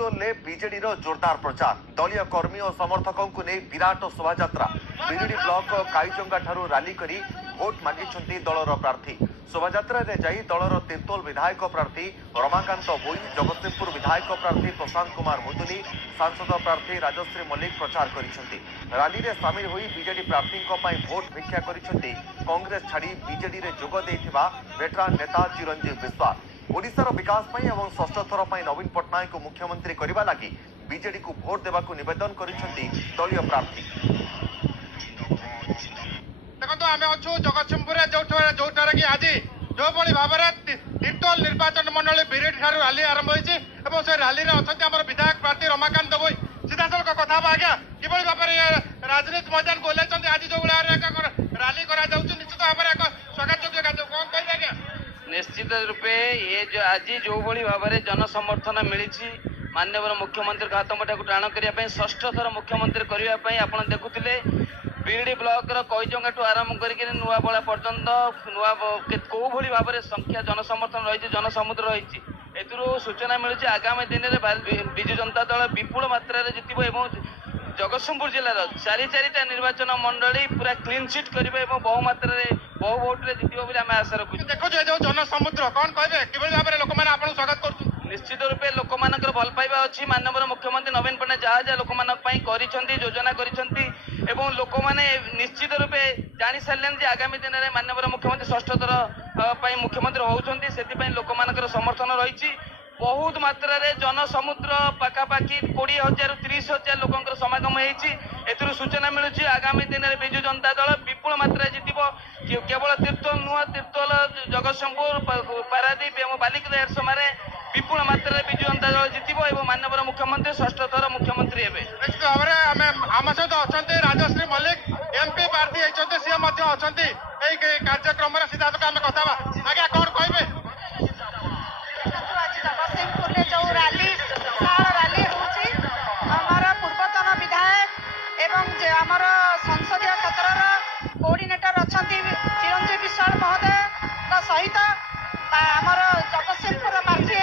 तीर्तोल BJD जोरदार प्रचार दलीय कर्मी और समर्थकों को नहीं विराट शोभा बीजेडी ब्लॉक काईचंगा ठारू रैली करी भोट मागिछंती दलर प्रार्थी शोभा जाई दलर तीर्तोल विधायक प्रार्थी रमाकांत भोई जगतसिंहपुर विधायक प्रार्थी प्रशांत कुमार मुदुली सांसद प्रार्थी राजश्री मल्लिक प्रचार करिसेंती रैली रे शामिल होई बीजेडी प्रार्थी भोट भिक्षा करिसेंती कांग्रेस छाड़ी बीजेडी रे जोग देथिबा वेटरान नेता चिरंजीव विश्वास ओडिशार विकास एवं षष्ठ थर नवीन पट्टनायक को मुख्यमंत्री करने लगी बीजेडी को भोट देवा निवेदन करिसेंती दलीय प्रार्थी देखो आम अच्छु जगतसिंहपुर जो कि आज जो भाव तीर्तोल निर्वाचन मंडली बीजेडी ठार रैली आरंभ होती से रैली अच्छा विधायक प्रार्थी रमाकांत भोई सीधा सड़क कथा आज्ञा कि भाव राजनीति मैदान को ओह्लैंट आज जो रैली निश्चित भाव स्वागत योग्य कौन कह आज्ञा निश्चित रूपे ये जो आज जो भाव में जनसमर्थन मिली माननीय मुख्यमंत्री हाथ मुठा को टाण करने षष्ठ थर मुख्यमंत्री करने आप देखुले बीडी ब्लॉक कईजंगा ठू आरंभ कर नुआबला पर्यंत नुआ कौ भाव में संख्या जनसमर्थन रही जनसमुद्र रही सूचना मिलूँ आगामी दिन में विजु जनता दल विपुल मात्रा जितब जगतसिंहपुर जिलार चारिटा निर्वाचन मंडली पूरा क्लीन चिट करेंगे बहु मात्रा बहु भोट्रे जितब बोली आम आशा रखुँ देखो जनसमुद्र कौन कहे कि भाव में लोक मैंने आपको स्वागत कर निश्चित रूपे लोक मान भल पाइबा अच्छी माननीय मुख्यमंत्री नवीन पट्टनायक जहाँ जहाँ लोक मान योजना कर लोक मैंने निश्चित रूपे जानी सारे आगामी दिन में माननीय मुख्यमंत्री षष्ठ थर मुख्यमंत्री होती से लोक मान समर्थन रही बहुत मात्रा जनसमुद्र पाखापाखि 20,000 ରୁ 30,000 लोक समागम होती सूचना मिलूँ आगामी दिन में विजु जनता दल विपुल मात्रा जितब केवल तीर्तोल नुह तीर्तोल जगतसिंहपुर पारादीप और बालिका समय विपुल मात्रा विजु जनता दल जितब और माननीय मुख्यमंत्री षष्ठ थर मुख्यमंत्री हे निश्चित भाव में आम सहित अच्छा राजश्री मल्लिक एमपी प्रार्थी होती सी अच्छा कार्यक्रम सीधा आम कथा आज्ञा कौन कहे जगतसिंहपुर जो रैली विशाल रैली होची आमर पूर्वतन विधायक एवं आमर संसदीय क्षेत्र कोऑर्डिनेटर अच्छा चिरंजीव विश्वास महोदय सहित आमर जगतसिंहपुर प्रार्थी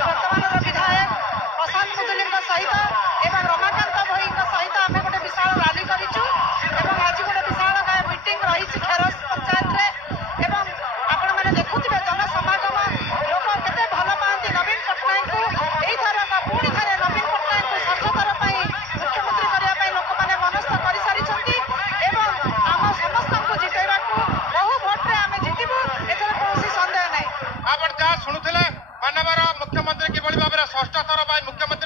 वर्तमान विधायक प्रशांत मुदुली सहित एवं रमाकांत भोई सहित आम गोटे विशाल रैली करूँ आज गोटे विशाल मीटिंग रही खेरस पंचायत एवं आपण मैंने देखुवे जनसमागम लोक केते भल पाती नवीन पट्टनायक को यही थर पुणी थे नवीन पट्टनायक को षष्ठ थर मुख्यमंत्री करने लोक मैंने मनस्थ कर सारी आम समस्त जितेबा बहु भोट्रे आम जितबू एथर कौन सन्देह नहीं आप जहाँ शुणुले माननीय मुख्यमंत्री किभली भाव षष्ठ थर मुख्यमंत्री